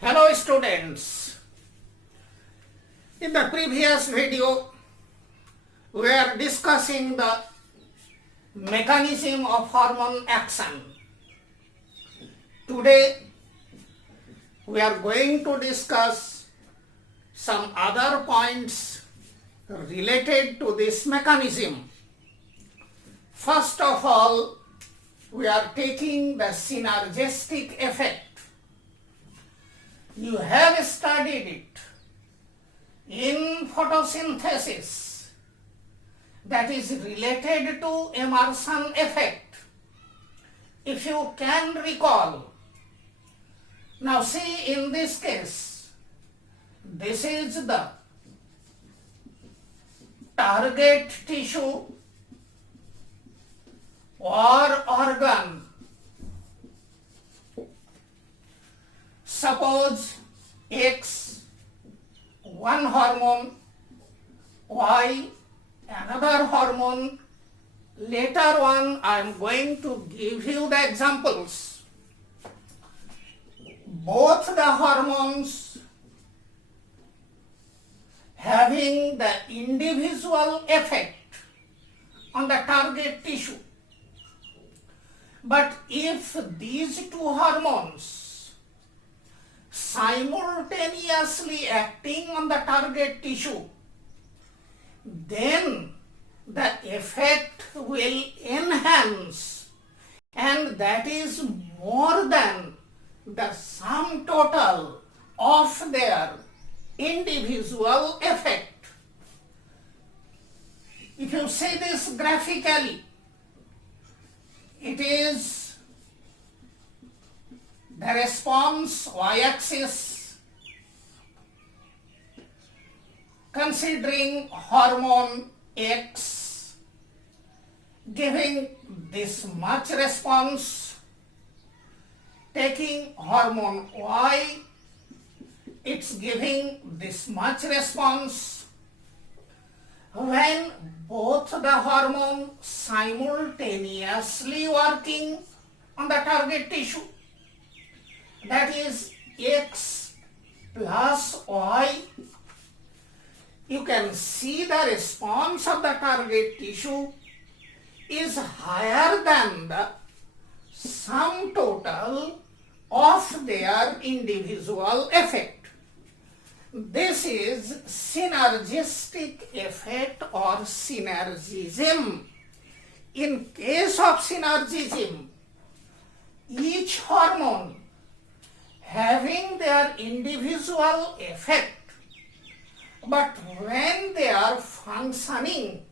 Hello students, in the previous video we are discussing the mechanism of hormone action. Today we are going to discuss some other points related to this mechanism. First of all, we are taking the synergistic effect. You have studied it in photosynthesis, that is related to immersion effect. If you can recall, now see in this case, this is the target tissue or organ. Suppose X, one hormone, Y, another hormone. Later on I am going to give you the examples. Both the hormones having the individual effect on the target tissue. But if these two hormones simultaneously acting on the target tissue, then the effect will enhance, and that is more than the sum total of their individual effect. If you see this graphically, it is the response y-axis considering hormone X giving this much response, taking hormone Y, it's giving this much response. When both the hormone simultaneously working on the target tissue, that is X plus Y, you can see the response of the target tissue is higher than the sum total of their individual effect. This is synergistic effect or synergism. In case of synergism, each hormone having their individual effect, but when they are functioning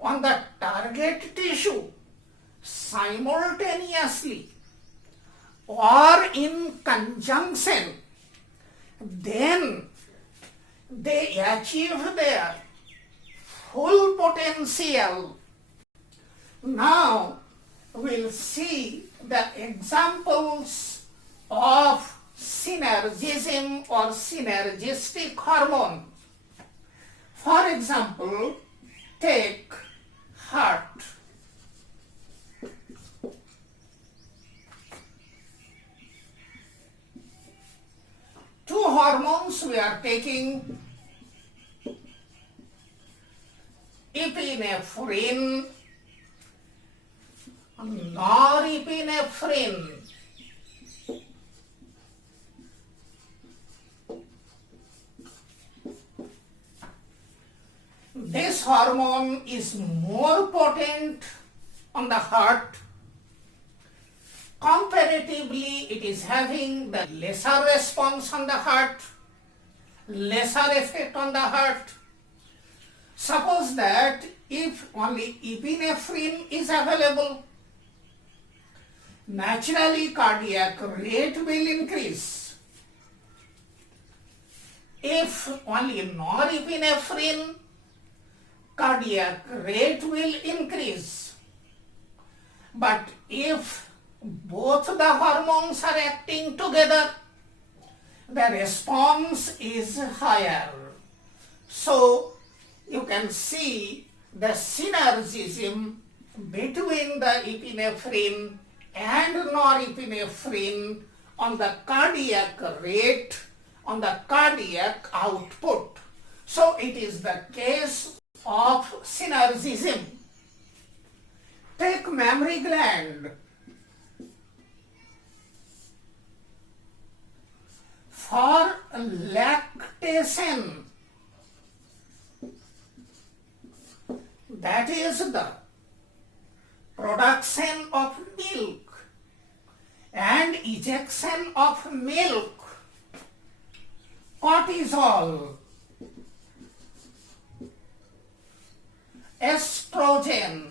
on the target tissue simultaneously or in conjunction, then they achieve their full potential. Now we'll see the examples of synergism or synergistic hormone. For example, take heart. Two hormones we are taking, epinephrine, norepinephrine. This hormone is more potent on the heart. Comparatively, it is having the lesser response on the heart, lesser effect on the heart. Suppose that if only epinephrine is available, naturally cardiac rate will increase. If only norepinephrine, cardiac rate will increase. But if both the hormones are acting together, the response is higher. So you can see the synergism between the epinephrine and norepinephrine on the cardiac rate, on the cardiac output. So it is the case of synergism. Take mammary gland. For lactation, that is the production of milk and ejection of milk, cortisol, estrogen,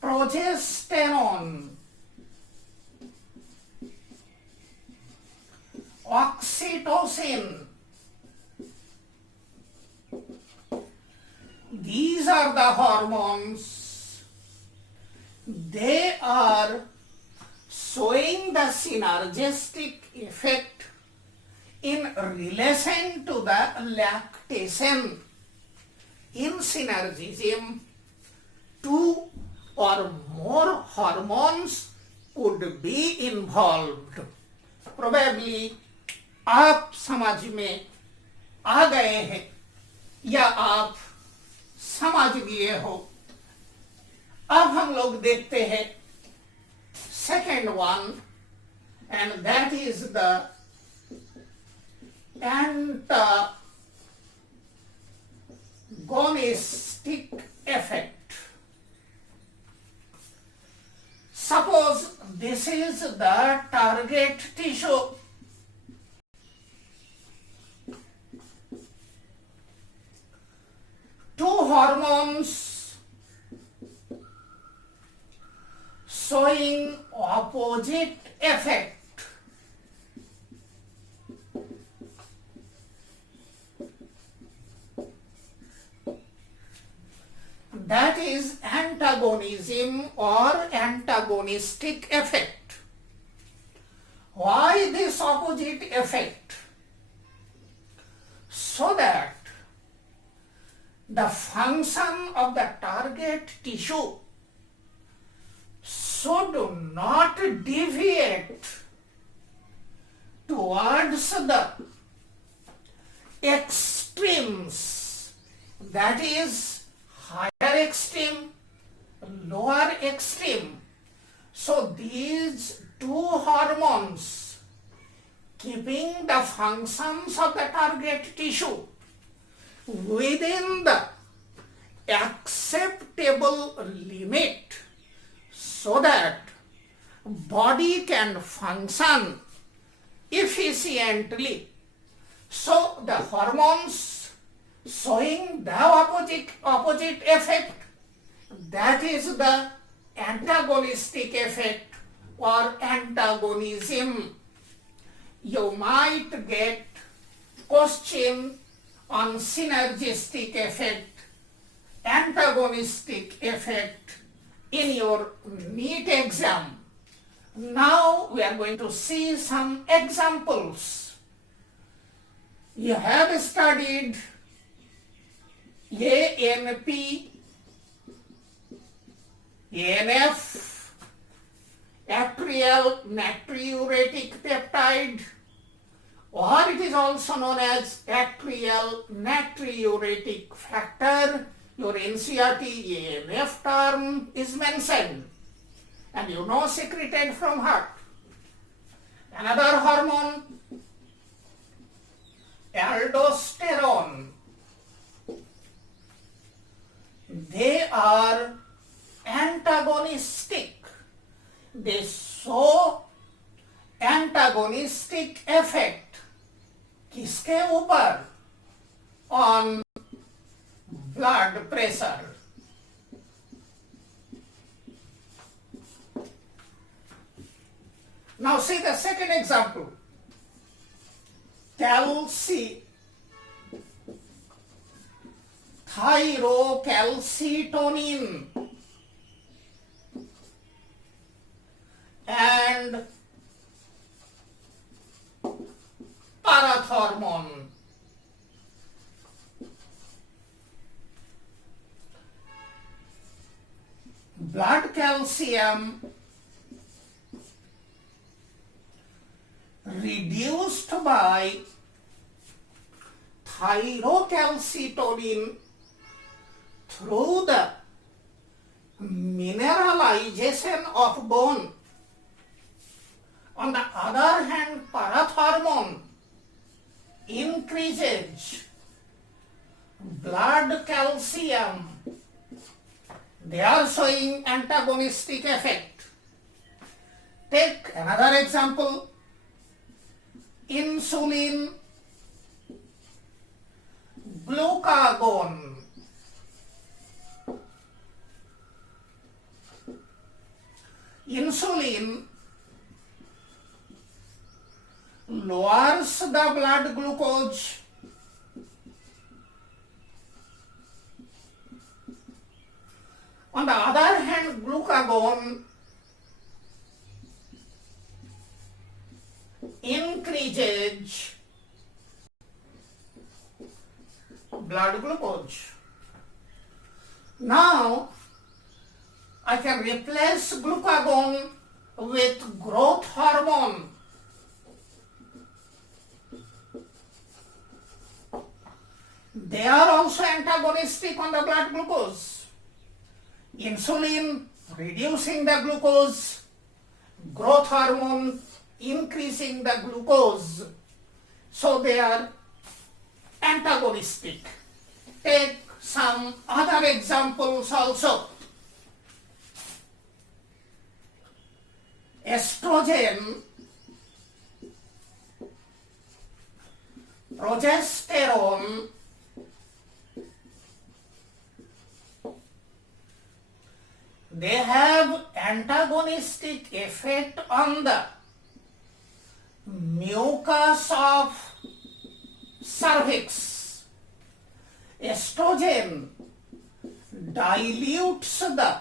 progesterone, oxytocin. These are the hormones. They are showing the synergistic effect in relation to the lactation. In synergism, two or more hormones could be involved. Probably आप समझ में आ गए हैं या आप समझ लिए हो. अब हम लोग देखते हैं second one, and that is the antagonistic effect. Suppose this is the target tissue. Two hormones showing opposite effect. That is antagonism or antagonistic effect. Why this opposite effect? So that the function of the target tissue should not deviate towards the extremes, that is higher extreme, lower extreme. So these two hormones keeping the functions of the target tissue within the acceptable limit so that body can function efficiently. So the hormones showing the opposite effect, that is the antagonistic effect or antagonism. You might get question on synergistic effect, antagonistic effect in your NEET exam. Now we are going to see some examples. You have studied ANP, ANF, atrial natriuretic peptide, or it is also known as atrial natriuretic factor. Your NCERT ANF term is mentioned, and you know secreted from heart. Another hormone, aldosterone. They are antagonistic. They show antagonistic effect. किसके ऊपर? On blood pressure. Now see the second example. Thyrocalcitonin and parathormone. Blood calcium reduced by thyrocalcitonin through the mineralization of bone. On the other hand, parathormone increases blood calcium. They are showing antagonistic effect. Take another example. Insulin, glucagon. Insulin lowers the blood glucose. On the other hand, glucagon increases blood glucose. Now, I can replace glucagon with growth hormone. They are also antagonistic on the blood glucose. Insulin reducing the glucose, growth hormone increasing the glucose. So they are antagonistic. Take some other examples also. Estrogen, progesterone, they have antagonistic effect on the mucus of cervix. Estrogen dilutes the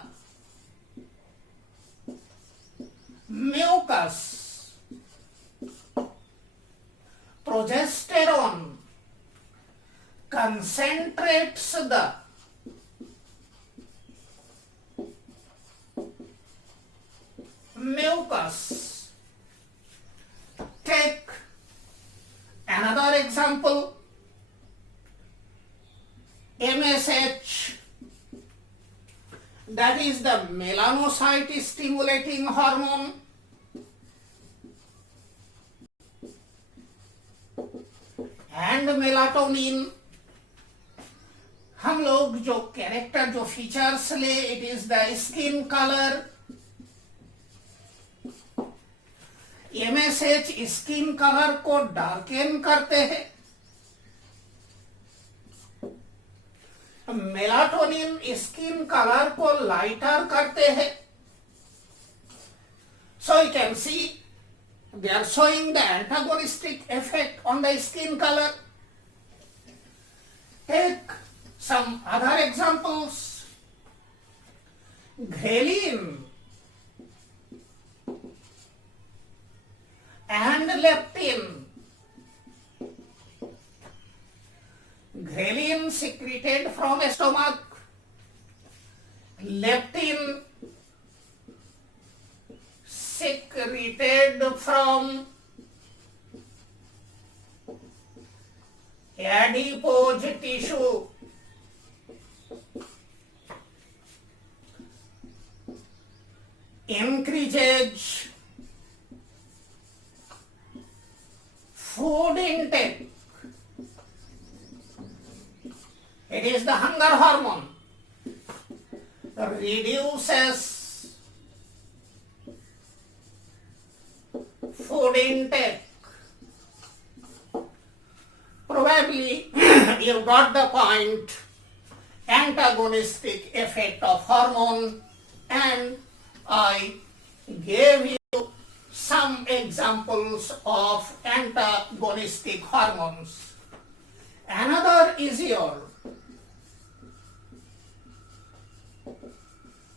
mucus. Progesterone concentrates the mucus. Take another example. MSH, that is the melanocyte stimulating hormone. And melatonin, हम लोग जो character जो features ले, it is the skin colour. MSH skin colour को डार्केन करते हैं. Melatonin skin colour को lighter करते हैं. So you can see they are showing the antagonistic effect on the skin color. Take some other examples. Ghrelin and leptin. Ghrelin secreted from stomach. Leptin secreted from adipose tissue. Increases food intake. It is the hunger hormone. Reduces food intake. Probably you got the point. Antagonistic effect of hormone, and I gave you some examples of antagonistic hormones. Another is your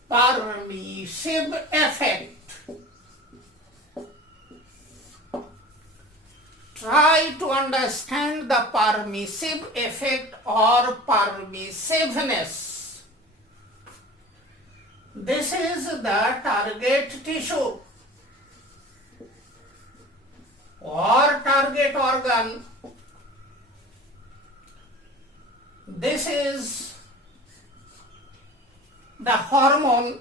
permissive effect. Try to understand the permissive effect or permissiveness. This is the target tissue. or target organ, this is the hormone.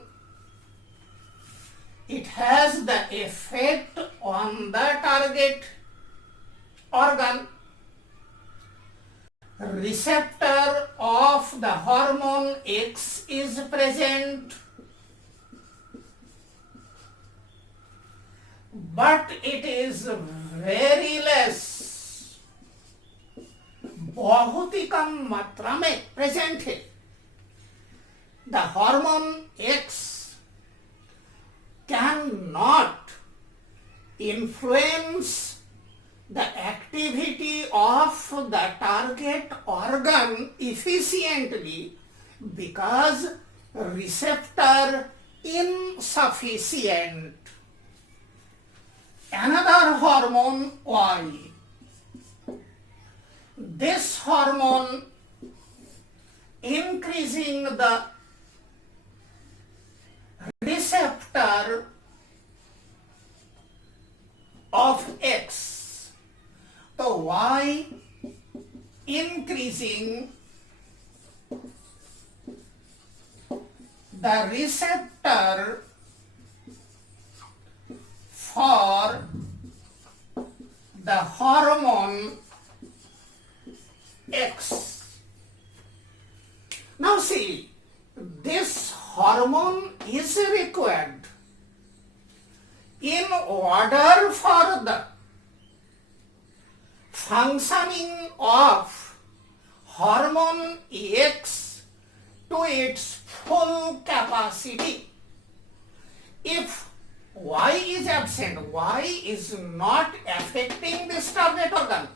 It has the effect on the target organ. Receptor of the hormone X is present, but it is very less, बहुत ही कम मात्रा में present है. The hormone X cannot influence the activity of the target organ efficiently because receptor insufficient. Another hormone Y. This hormone increasing the receptor of X. So Y increasing the receptor for the hormone X. Now see, this hormone is required in order for the functioning of hormone X to its full capacity. If Y is absent, Y is not affecting this target organ.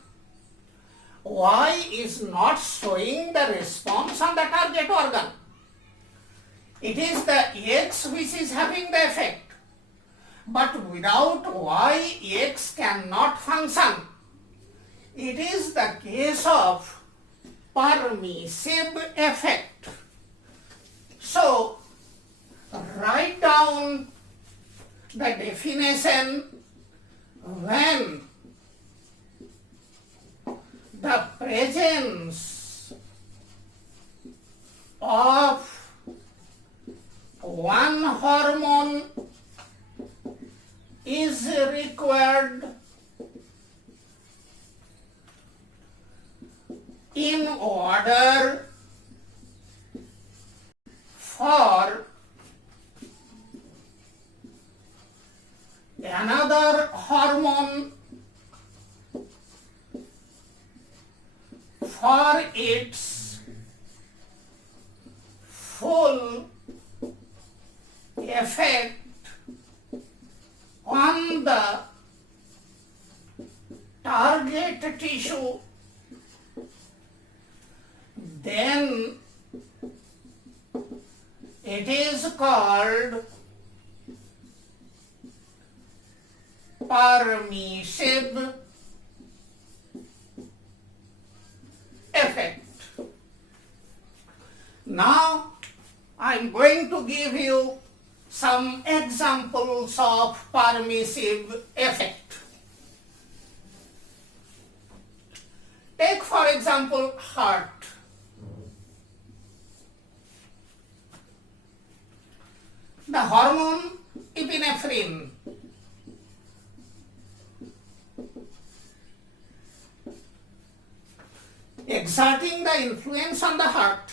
Y is not showing the response on the target organ. It is the X which is having the effect. But without Y, X cannot function. It is the case of permissive effect. So, write down the definition when the presence of one hormone is required in order for another hormone for its full effect on the target tissue, then it is called permissive effect. Now I am going to give you some examples of permissive effect. Take for example heart. The hormone epinephrine exerting the influence on the heart.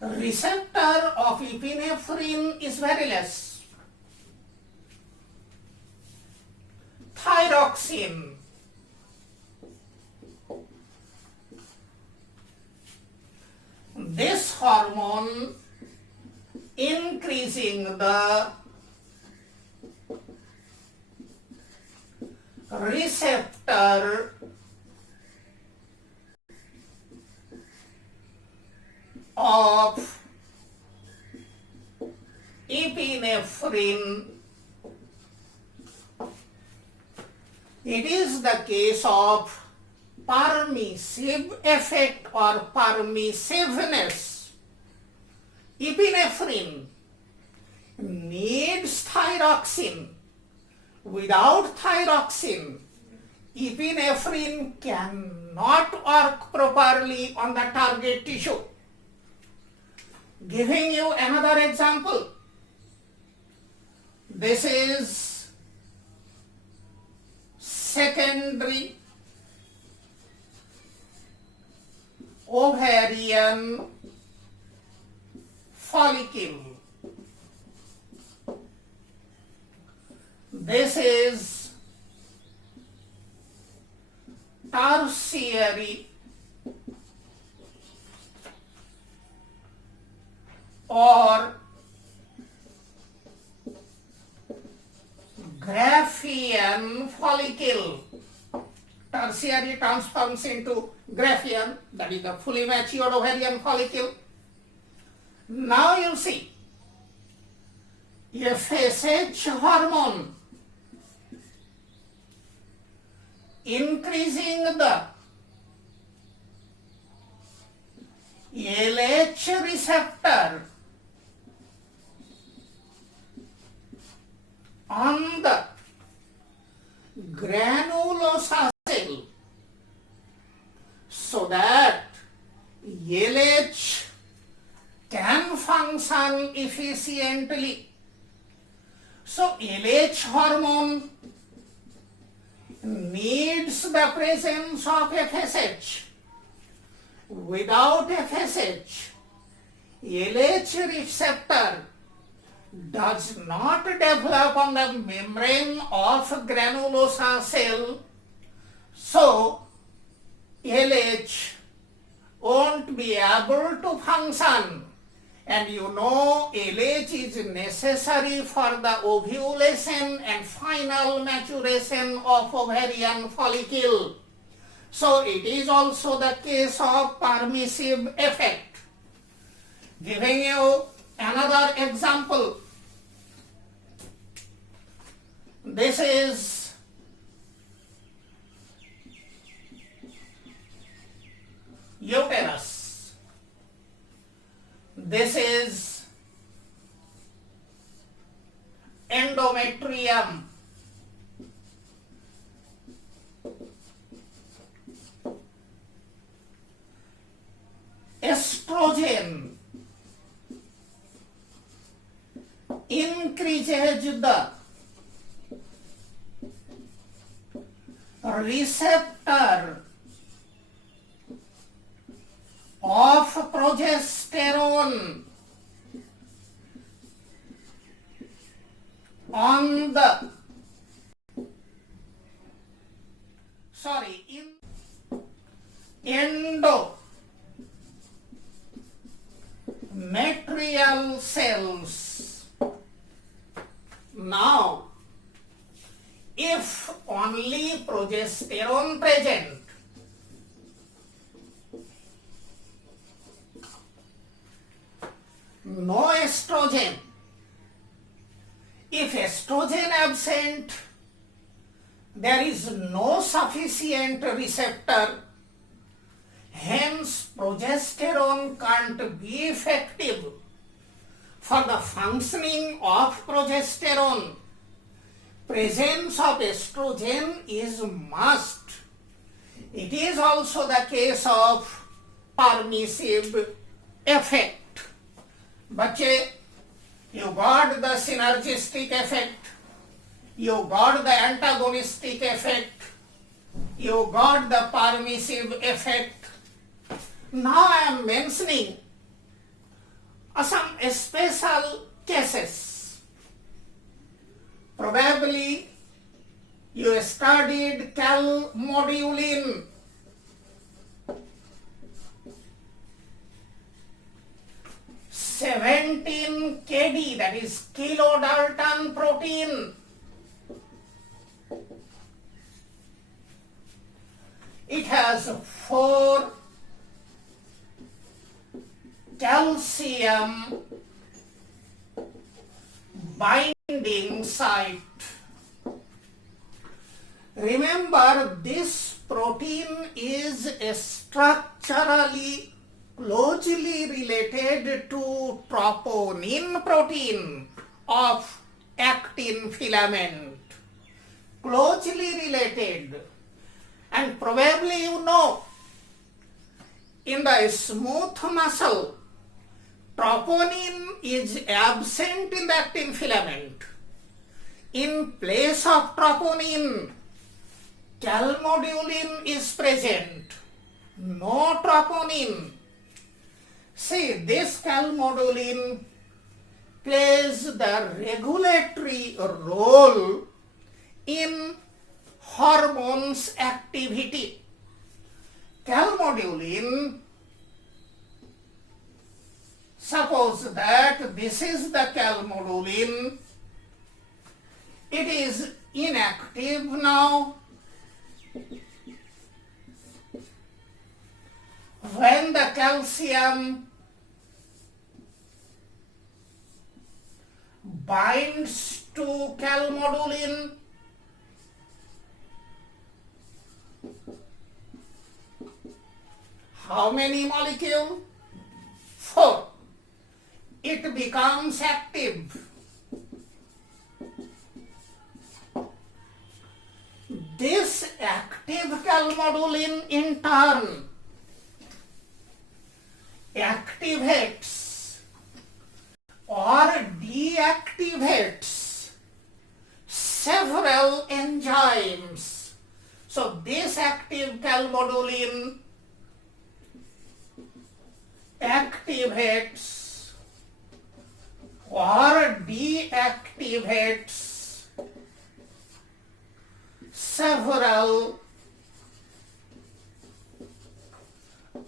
Receptor of epinephrine is very less. Thyroxine. This hormone increasing the receptor of epinephrine. It is the case of permissive effect or permissiveness. Epinephrine needs thyroxine. Without thyroxine, epinephrine cannot work properly on the target tissue. Giving you another example. This is secondary ovarian follicle. This is tertiary or Graafian follicle. Tertiary transforms into Graafian, that is the fully matured ovarian follicle. Now you see, FSH hormone increasing the LH receptor on the granulosa cell so that LH can function efficiently. So LH hormone needs the presence of FSH. Without FSH, LH receptor does not develop on the membrane of granulosa cell, so LH won't be able to function. And you know LH is necessary for the ovulation and final maturation of ovarian follicle. So it is also the case of permissive effect. Giving you another example. This is uterus. This is endometrium. Estrogen increases the receptor of progesterone on the endometrial cells. Now, if only progesterone present, no estrogen. If estrogen absent, there is no sufficient receptor, hence progesterone can't be effective. For the functioning of progesterone, presence of estrogen is must. It is also the case of permissive effect. Bache, you got the synergistic effect, you got the antagonistic effect, you got the permissive effect. Now I am mentioning some special cases. Probably you studied calmodulin. (17 kD), that is kilodalton protein. It has 4 calcium binding site. Remember, this protein is structurally closely related to troponin protein of actin filament. closely related, and probably you know, in the smooth muscle, troponin is absent in the actin filament. In place of troponin, calmodulin is present. No troponin. See, this calmodulin plays the regulatory role in hormones activity. Calmodulin, suppose that this is the calmodulin, it is inactive now. When the calcium binds to calmodulin, how many molecules? 4. It becomes active. This active calmodulin in turn activates or deactivates several enzymes. So this active calmodulin activates or deactivates several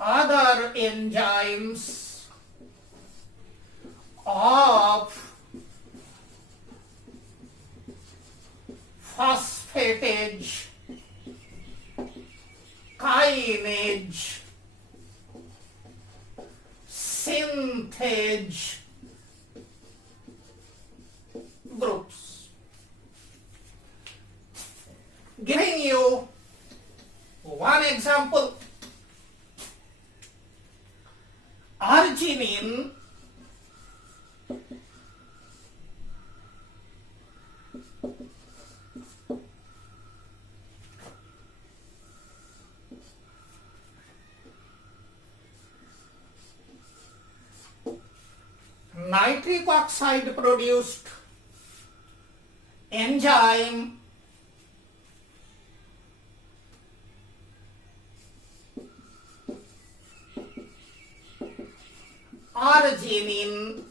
other enzymes of phosphatase, kinase, synthase groups. Giving you one example, arginine nitric oxide produced enzyme arginine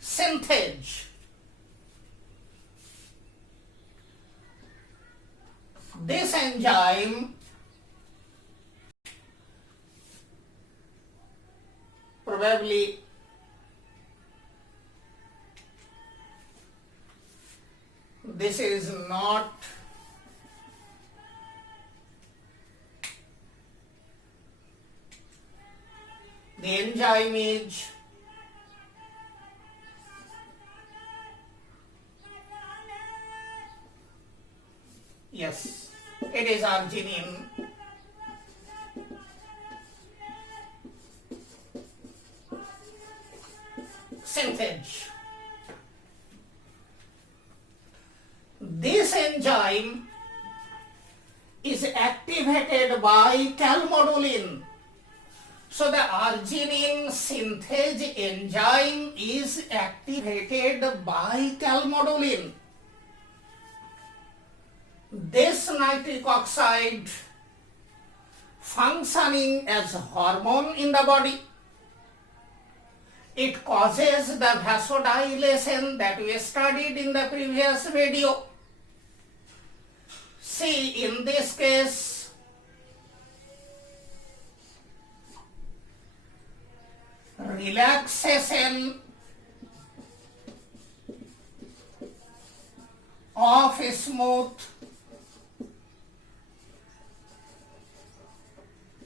synthase. This enzyme probably this is not the enzyme is yes, it is arginine synthase. This enzyme is activated by calmodulin. So the arginine synthase enzyme is activated by calmodulin. This nitric oxide functioning as hormone in the body, it causes the vasodilation that we studied in the previous video. See, in this case, relaxation of smooth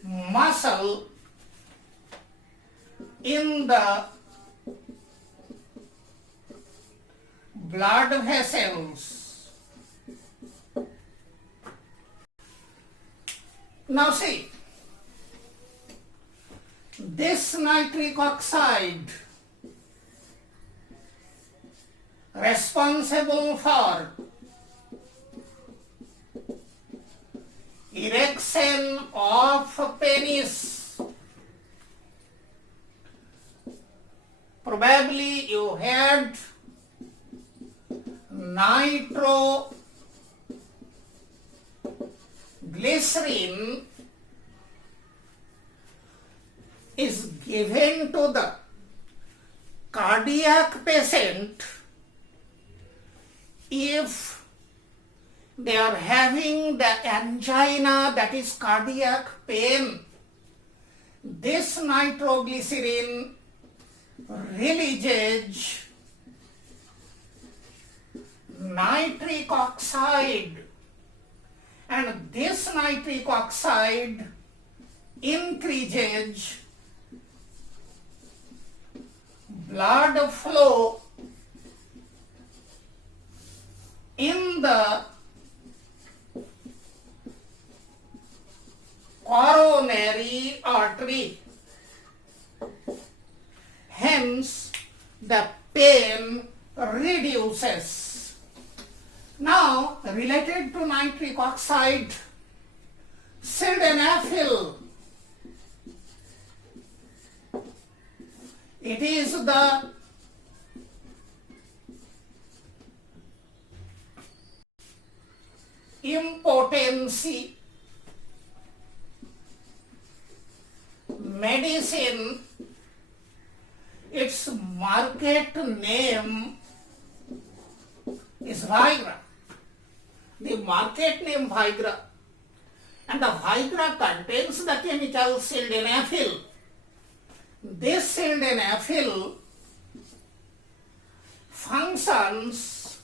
muscle in the blood vessels. Now see, this nitric oxide responsible for erection of penis. Probably you had nitroglycerin is given to the cardiac patient if they are having the angina, that is cardiac pain. This nitroglycerin releases nitric oxide, and this nitric oxide increases blood flow in the coronary artery. Hence, the pain reduces. Now, related to nitric oxide, sildenafil. It is the impotency medicine. Its market name is Viagra. The market name Viagra, and the Viagra contains the chemical sildenafil. This sildenafil functions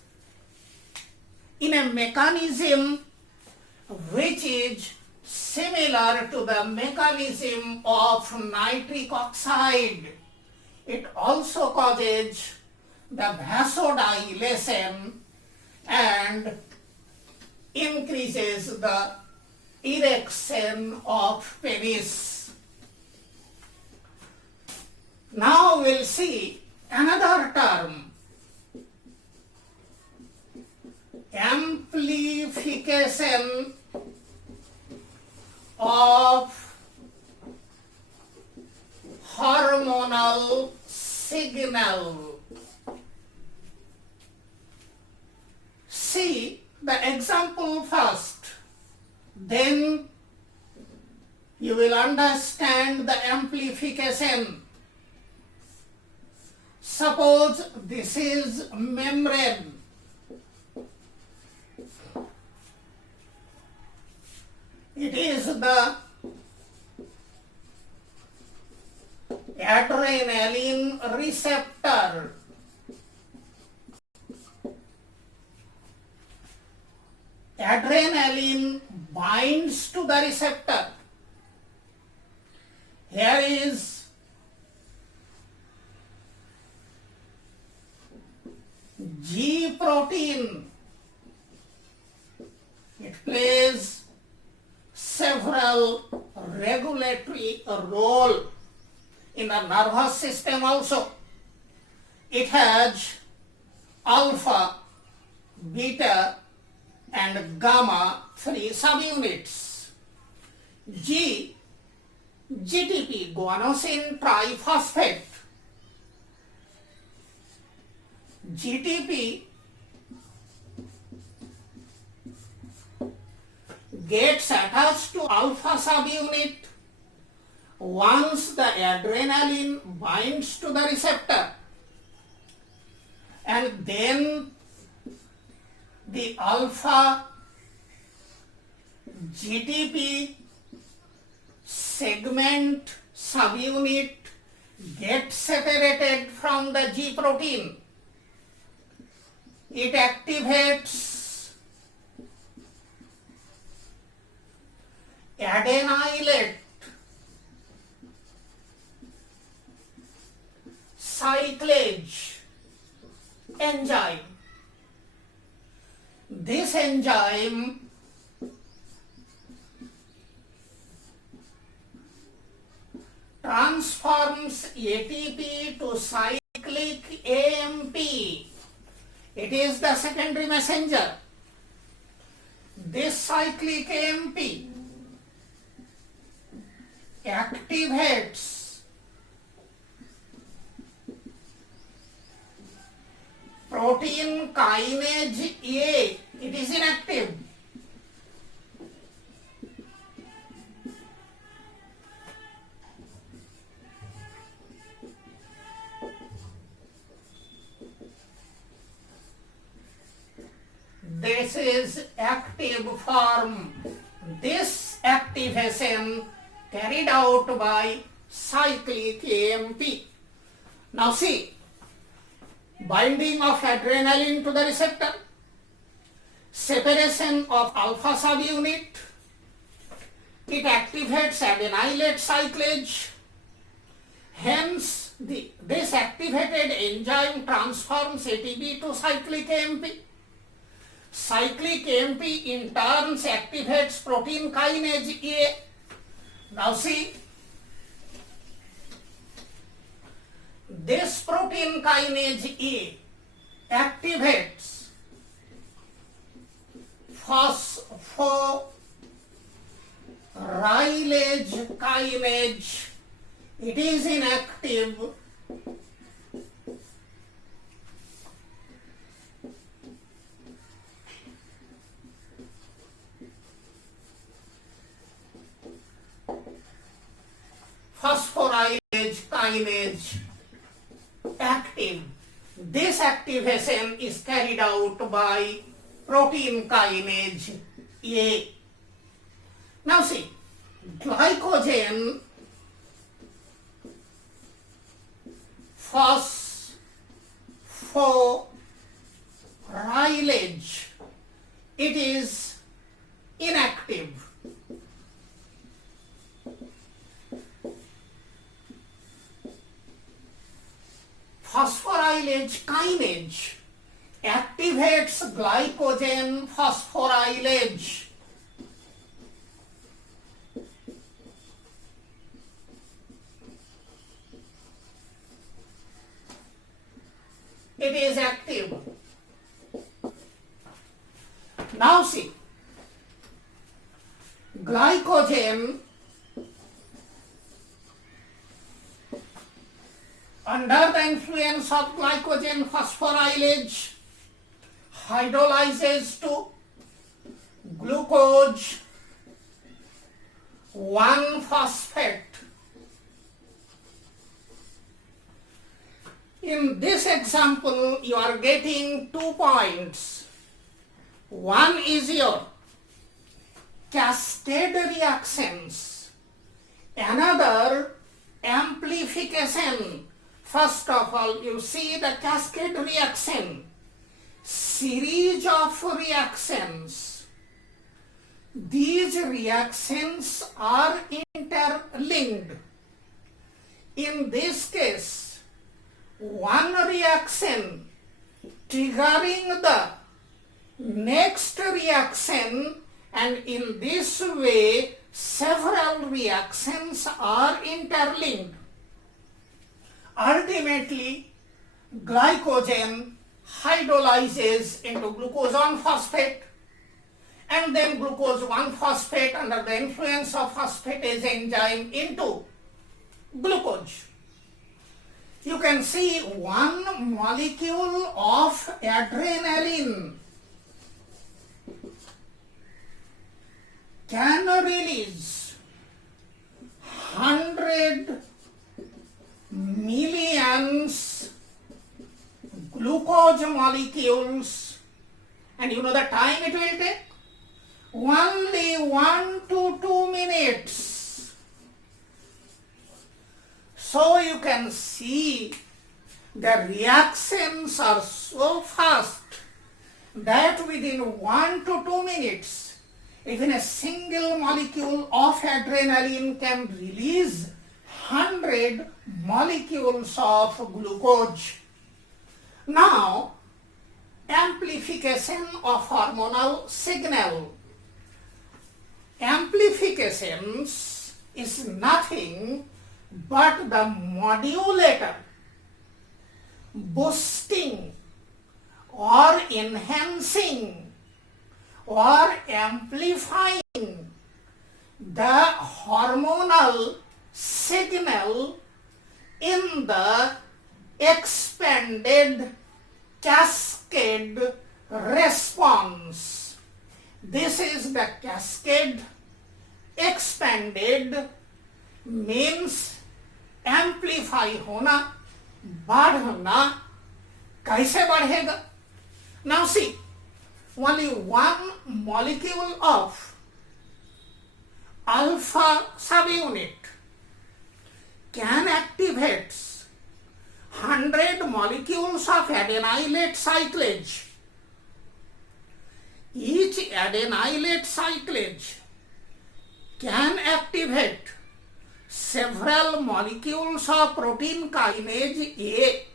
in a mechanism which is similar to the mechanism of nitric oxide. It also causes the vasodilation and increases the erection of penis. Now we'll see another term, amplification of hormonal signal. See the example first, then you will understand the amplification. Suppose this is membrane. It is the adrenaline receptor. Adrenaline binds to the receptor. Here is G protein. It plays several regulatory role in the nervous system also. It has alpha, beta and gamma 3 subunits. GTP, guanosine triphosphate. GTP gets attached to alpha subunit once the adrenaline binds to the receptor, and then the alpha GTP segment subunit gets separated from the G protein. It activates adenylate cyclase enzyme. This enzyme transforms ATP to cyclic AMP It is the secondary messenger. This cyclic AMP activates protein kinase A. It is inactive. This is active form. This activation carried out by cyclic AMP. Now see, binding of adrenaline to the receptor, separation of alpha subunit, it activates adenylate cyclase. Hence, this activated enzyme transforms ATP to cyclic AMP. Cyclic AMP in turn activates protein kinase A. Now see, this protein kinase A activates phosphorylase kinase. It is inactive. Phosphorylase kinase active. This activation is carried out by protein kinase A. Now see, glycogen phosphorylase, it is inactive. Phosphorylase kinase activates glycogen phosphorylase. It is active. Now see, glycogen under the influence of glycogen phosphorylase hydrolyzes to glucose 1-phosphate. In this example, you are getting 2 points. One is your cascade reactions, another amplification. First of all, you see the cascade reaction, series of reactions. These reactions are interlinked. In this case, one reaction triggering the next reaction, and in this way several reactions are interlinked. Ultimately, glycogen hydrolyzes into glucose 1-phosphate, and then glucose 1-phosphate under the influence of phosphatase enzyme into glucose. You can see one molecule of adrenaline can release 100 millions glucose molecules, and you know the time it will take? Only 1 to 2 minutes. So you can see the reactions are so fast that within 1 to 2 minutes, even a single molecule of adrenaline can release 100 molecules of glucose. Now, amplification of hormonal signal. Amplifications is nothing but the modulator boosting or enhancing or amplifying the hormonal signal in the expanded cascade response. This is the cascade. Expanded means amplify होना, बढ़ना. कैसे बढ़ेगा? Now see, only one molecule of alpha subunit can activate 100 molecules of adenylate cyclase. Each adenylate cyclase can activate several molecules of protein kinase A.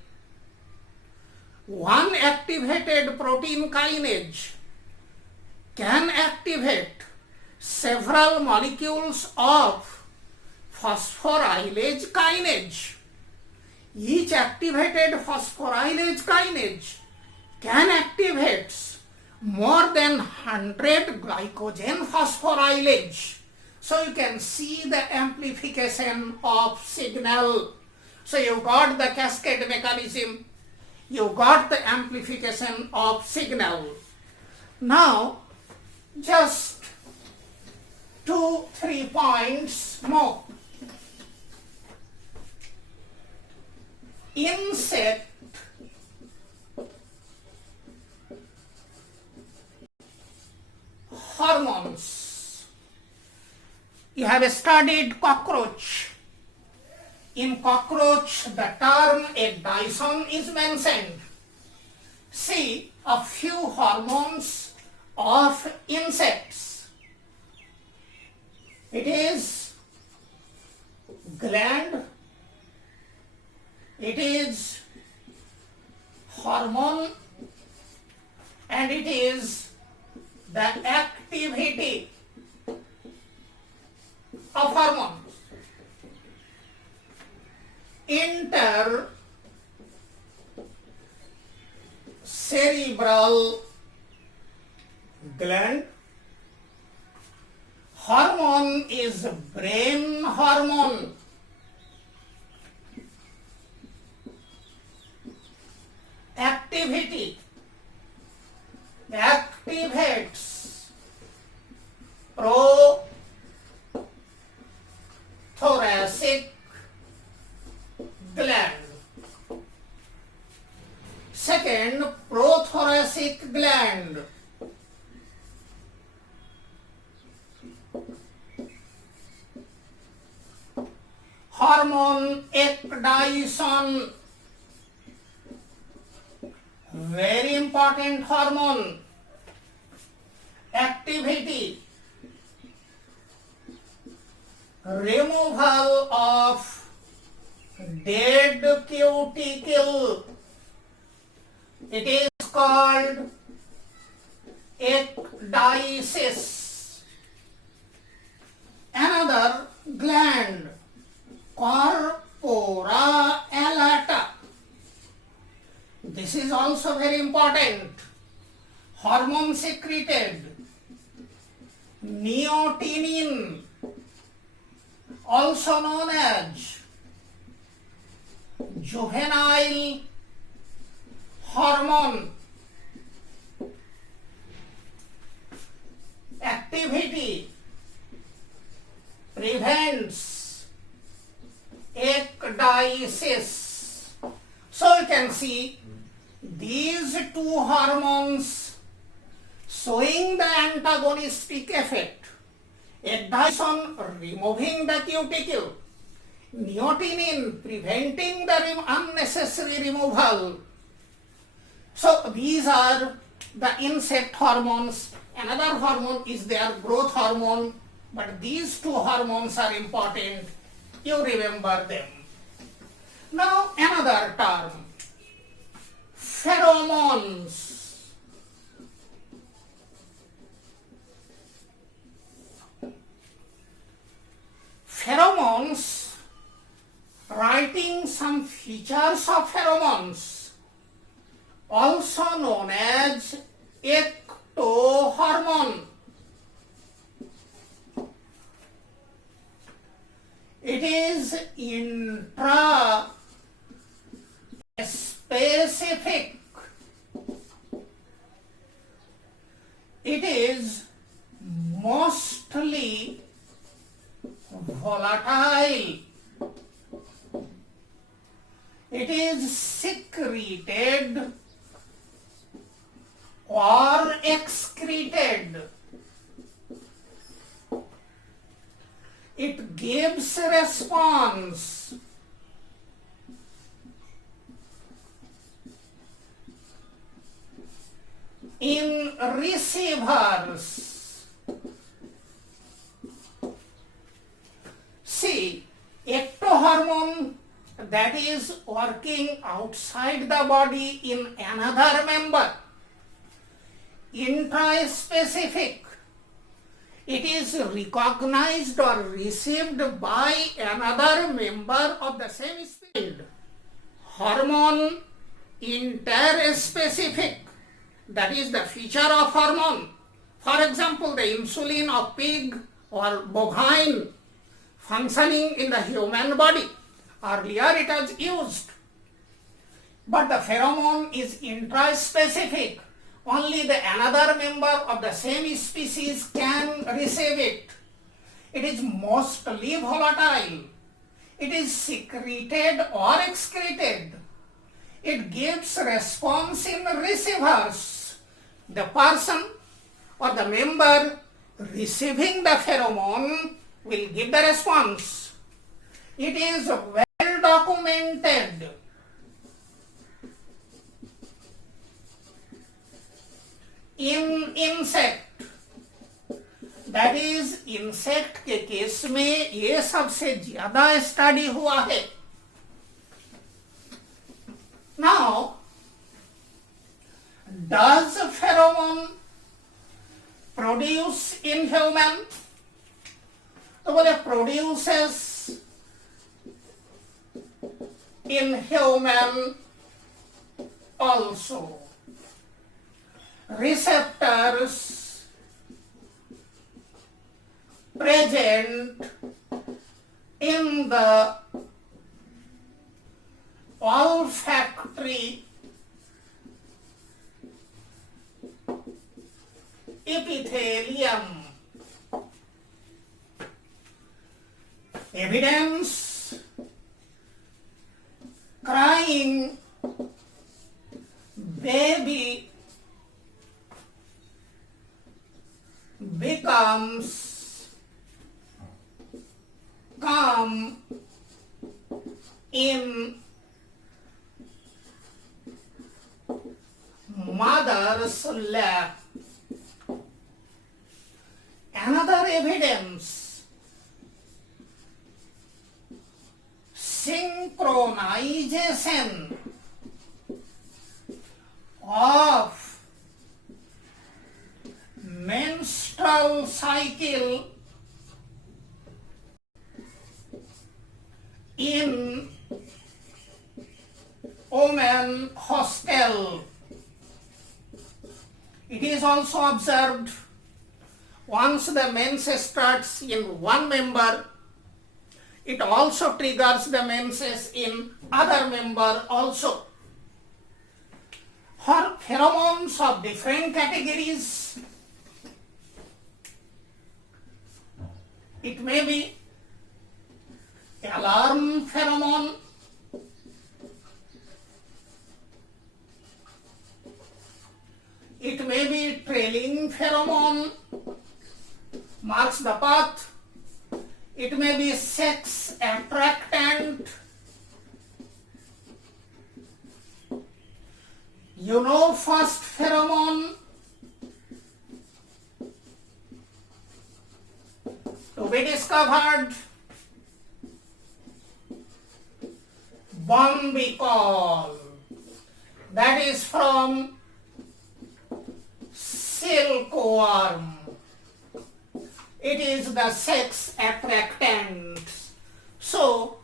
One activated protein kinase can activate several molecules of phosphorylase kinase. Each activated phosphorylase kinase can activate more than 100 glycogen phosphorylase. So you can see the amplification of signal. So you got the cascade mechanism, you got the amplification of signal. Now just 2-3 points more. Insect hormones. You have studied cockroach. In cockroach, the term egg Dyson is mentioned. See a few hormones of insects. It is gland, it is hormone, and it is the activity of hormones. Intercerebral gland. Hormone is brain hormone. Activity activates prothoracic gland. Second, prothoracic gland. Hormone ecdison, very important hormone. Activity, removal of dead cuticle. It is called ecdysis. Another gland, corpora alata. This is also very important. Hormone secreted. Neotenin, also known as juvenile hormone. Activity prevents ecdysis. So you can see these two hormones showing the antagonistic effect. Ecdison removing the cuticle, neotenin preventing the unnecessary removal. So these are the insect hormones. Another hormone is their growth hormone, but these two hormones are important. You remember them. Now another term, pheromones. Pheromones, writing some features of pheromones. also known as ectohormone. It is intra-specific. It is mostly volatile. It is secreted or excreted. It gives response. In receivers, see, ectohormone that is working outside the body in another member, intraspecific, it is recognized or received by another member of the same species. Hormone interspecific, that is the feature of hormone. For example, the insulin of pig or bovine functioning in the human body. Earlier it was used. But the pheromone is intraspecific. Only the another member of the same species can receive it. It is mostly volatile. It is secreted or excreted. It gives response in receivers. The person or the member receiving the pheromone will give the response. It is well documented. In insect, that is insect के case में ये सबसे ज्यादा study हुआ है. Now, does pheromone produce in human? तो बोले produces in human also. Receptors present in the olfactory epithelium. Evidence: crying baby becomes calm in mother's lap. Another evidence: synchronization of menstrual cycle in woman hostel. It is also observed once the menses starts in one member, it also triggers the menses in other member also. Pheromones of different categories. It may be alarm pheromone, it may be trailing pheromone, marks the path, it may be sex attractant. You know first pheromone to be discovered, bombicol, that is from silkworm. It is the sex attractant. So,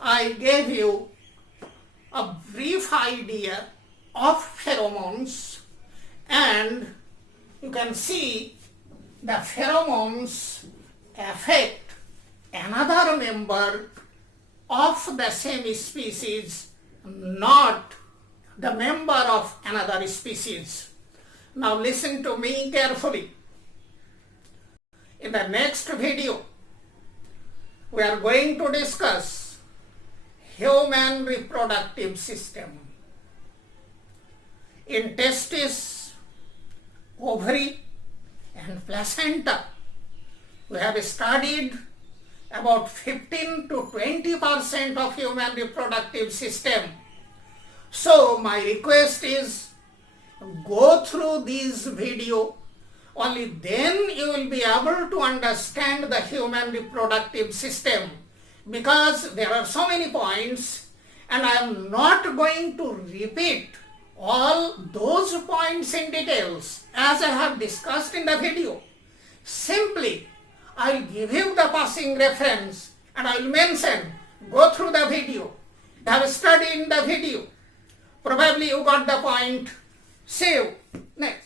I gave you a brief idea of pheromones, and you can see the pheromones affect another member of the same species, not the member of another species. Now listen to me carefully. In the next video, we are going to discuss human reproductive system. In testis, ovary and placenta, we have studied about 15 to 20% of human reproductive system. So my request is, go through this video, only then you will be able to understand the human reproductive system, because there are so many points and I am not going to repeat all those points in details as I have discussed in the video. Simply, I will give you the passing reference and I will mention, go through the video. You have studied in the video. Probably you got the point. See you next.